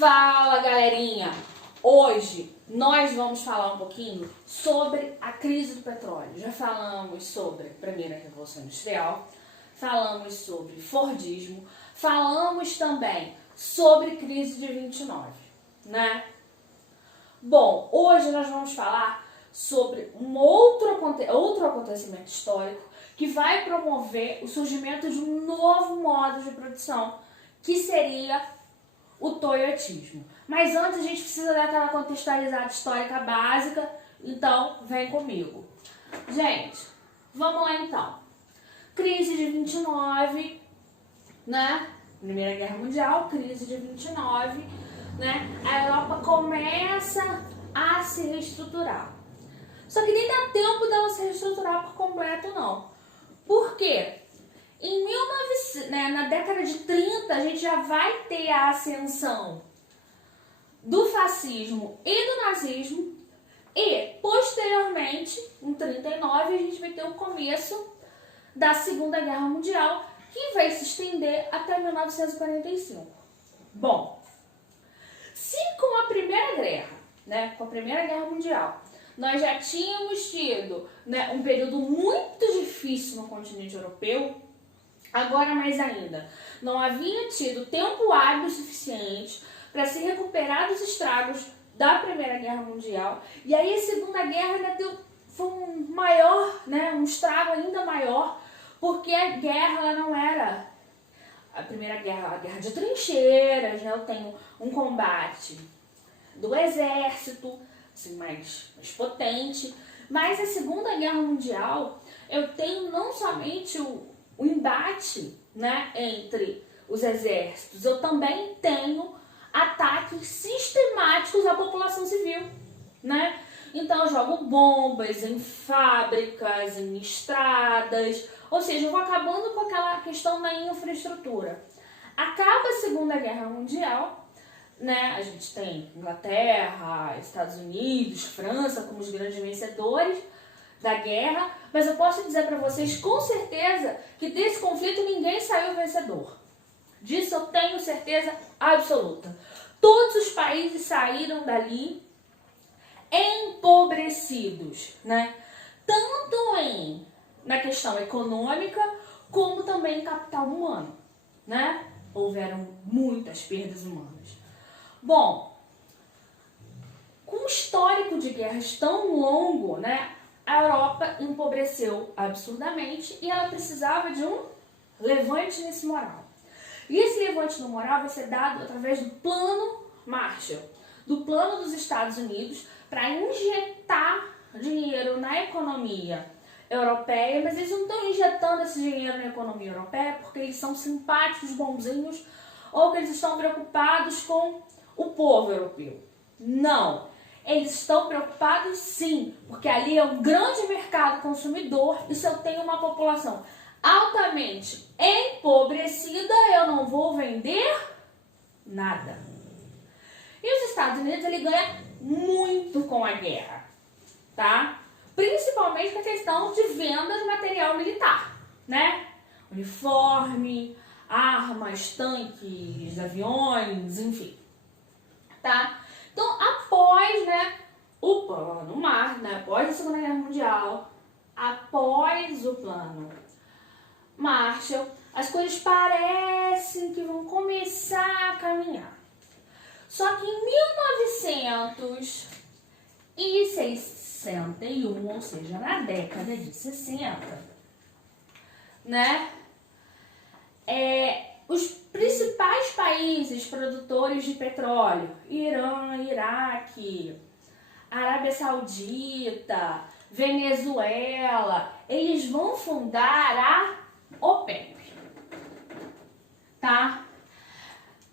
Fala, galerinha! Hoje nós vamos falar um pouquinho sobre a crise do petróleo. Já falamos sobre a primeira revolução industrial, falamos sobre Fordismo, falamos também sobre crise de 29, né? Bom, hoje nós vamos falar sobre um outro acontecimento histórico que vai promover o surgimento de um novo modo de produção, que seria o toyotismo. Mas antes a gente precisa dar aquela contextualizada histórica básica, então vem comigo. Gente, vamos lá então. Crise de 29, né? Primeira Guerra Mundial, crise de 29, né? A Europa começa a se reestruturar. Só que nem dá tempo dela se reestruturar por completo, não. Por quê? Na década de 30, a gente já vai ter a ascensão do fascismo e do nazismo, e posteriormente, em 39, a gente vai ter o começo da Segunda Guerra Mundial, que vai se estender até 1945. Bom, se com a Primeira Guerra, né, com a Primeira Guerra Mundial, nós já tínhamos tido, né, um período muito difícil no continente europeu, agora mais ainda, não havia tido tempo hábil suficiente para se recuperar dos estragos da Primeira Guerra Mundial. E aí a Segunda Guerra ainda foi um estrago ainda maior, porque a guerra ela não era a Primeira Guerra, a guerra de trincheiras, né? Eu tenho um combate do exército, assim, mais potente, mas a Segunda Guerra Mundial eu tenho não somente o embate, né, entre os exércitos, eu também tenho ataques sistemáticos à população civil, né? Então eu jogo bombas em fábricas, em estradas, ou seja, eu vou acabando com aquela questão da infraestrutura. Acaba a Segunda Guerra Mundial, né? A gente tem Inglaterra, Estados Unidos, França como os grandes vencedores da guerra, mas eu posso dizer para vocês com certeza que desse conflito ninguém saiu vencedor. Disso eu tenho certeza absoluta. Todos os países saíram dali empobrecidos, né? Tanto na questão econômica, como também em capital humano, né? Houveram muitas perdas humanas. Bom, com um histórico de guerras tão longo, né? A Europa empobreceu absurdamente e ela precisava de um levante nesse moral. E esse levante no moral vai ser dado através do Plano Marshall, do plano dos Estados Unidos para injetar dinheiro na economia europeia, mas eles não estão injetando esse dinheiro na economia europeia porque eles são simpáticos, bonzinhos, ou que eles estão preocupados com o povo europeu. Não. Eles estão preocupados sim, porque ali é um grande mercado consumidor e se eu tenho uma população altamente empobrecida, eu não vou vender nada. E os Estados Unidos, ele ganha muito com a guerra, tá? Principalmente com a questão de venda de material militar, né? Uniforme, armas, tanques, aviões, enfim, tá? Então, após, né, o plano após a Segunda Guerra Mundial, após o plano Marshall, as coisas parecem que vão começar a caminhar. Só que em 1961, ou seja, na década de 60, né, os principais países produtores de petróleo, Irã, Iraque, Arábia Saudita, Venezuela, eles vão fundar a OPEP, tá?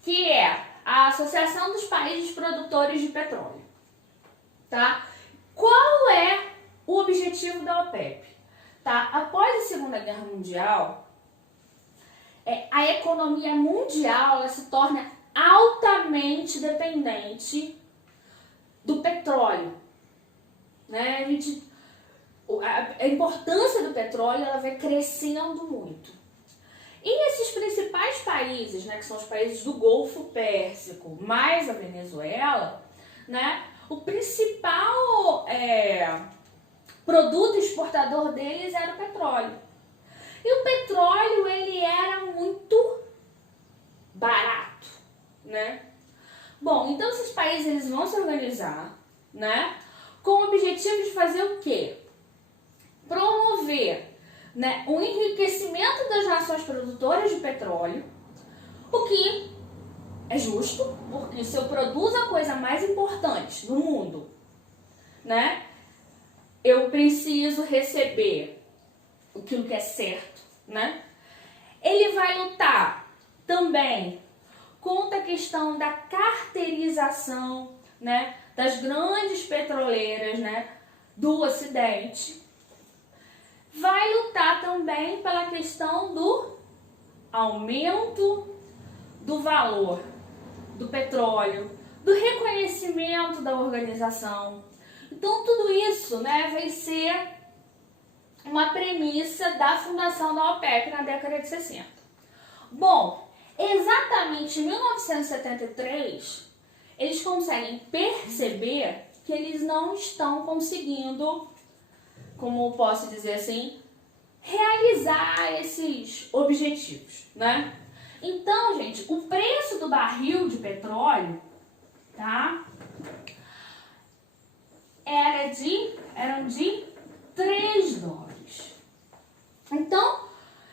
Que é a Associação dos Países Produtores de Petróleo, tá? Qual é o objetivo da OPEP? Tá? Após a Segunda Guerra Mundial, a economia mundial ela se torna altamente dependente do petróleo, né? A importância do petróleo ela vai crescendo muito. E esses principais países países, né, que são os países do Golfo Pérsico, mais a Venezuela, né, o principal produto exportador deles era o petróleo. E o petróleo, ele era muito barato, né? Bom, então esses países eles vão se organizar, né, com o objetivo de fazer o quê? Promover, né, o enriquecimento das nações produtoras de petróleo, o que é justo, porque se eu produzo a coisa mais importante no mundo, né, eu preciso receber aquilo que é certo, né? Ele vai lutar também contra a questão da carteirização, né, das grandes petroleiras, né, do Ocidente. Vai lutar também pela questão do aumento do valor do petróleo, do reconhecimento da organização. Então, tudo isso, né, vai ser uma premissa da fundação da OPEP na década de 60. Bom, exatamente em 1973, eles conseguem perceber que eles não estão conseguindo, como posso dizer assim, realizar esses objetivos, né? Então, gente, o preço do barril de petróleo, tá? Eram de 3 dólares. Então,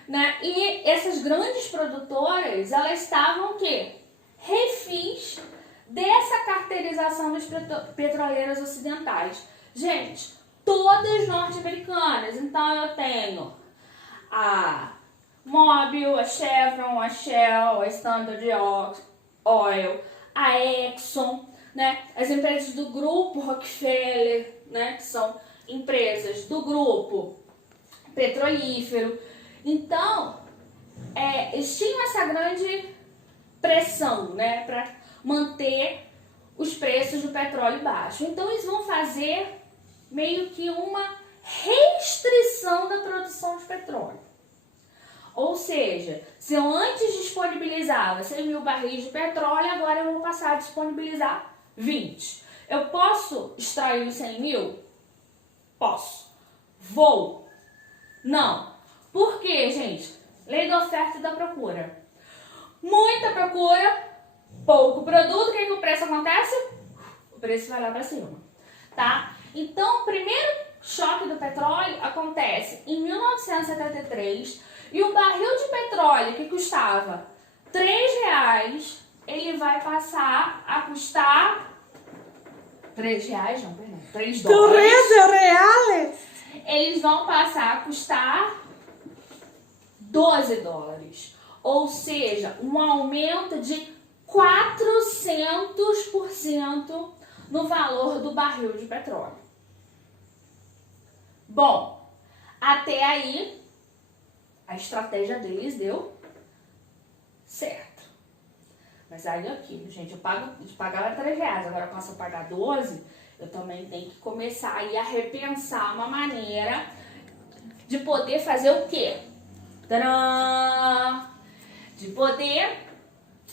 né, e essas grandes produtoras, elas estavam o quê? Reféns dessa carteirização das petroleiras ocidentais. Gente, todas norte-americanas. Então, eu tenho a Mobil, a Chevron, a Shell, a Standard Oil, a Exxon, né, as empresas do grupo Rockefeller, né, que são empresas do grupo petrolífero. Então, eles tinham essa grande pressão, né, para manter os preços do petróleo baixos. Então, eles vão fazer meio que uma restrição da produção de petróleo. Ou seja, se eu antes disponibilizava 100 mil barris de petróleo, agora eu vou passar a disponibilizar 20. Eu posso extrair os 100 mil? Posso. Vou? Não. Por quê, gente? Lei da oferta e da procura. Muita procura, pouco produto, o que o preço acontece? O preço vai lá para cima, tá? Então, o primeiro choque do petróleo acontece em 1973 e o barril de petróleo que custava R$3, ele vai passar a custar R$3, não, perdão, 3 dólares. 13 reais? Eles vão passar a custar 12 dólares. Ou seja, um aumento de 400% no valor do barril de petróleo. Bom, até aí a estratégia deles deu certo. Mas aí aqui, gente, eu pagava R$3, agora eu passo a pagar 12, eu também tenho que começar aí a repensar uma maneira de poder fazer o quê? Tadã! De poder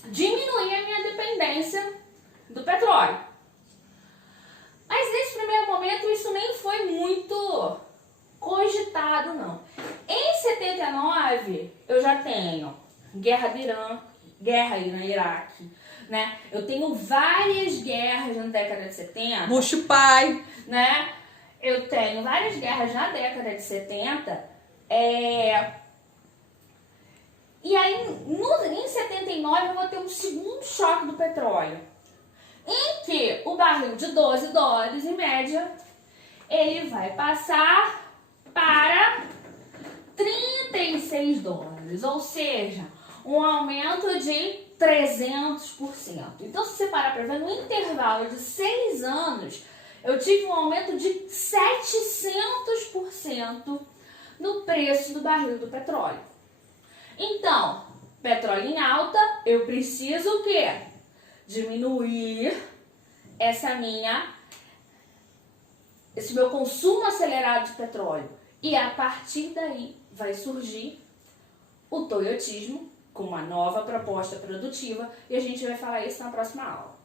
diminuir a minha dependência do petróleo. Mas nesse primeiro momento isso nem foi muito cogitado, não. Em 79 eu já tenho guerra do Irã, guerra Irã-Iraque, né? Eu tenho várias guerras na década de 70. Bush pai. Né? Eu tenho várias guerras na década de 70. E aí, em 79, eu vou ter um segundo choque do petróleo, em que o barril de 12 dólares, em média, ele vai passar para 36 dólares, ou seja, um aumento de 300%. Então, se você parar para ver, no intervalo de 6 anos, eu tive um aumento de 700% no preço do barril do petróleo. Então, petróleo em alta, eu preciso o quê? Diminuir esse meu consumo acelerado de petróleo. E a partir daí vai surgir o toyotismo com uma nova proposta produtiva e a gente vai falar isso na próxima aula.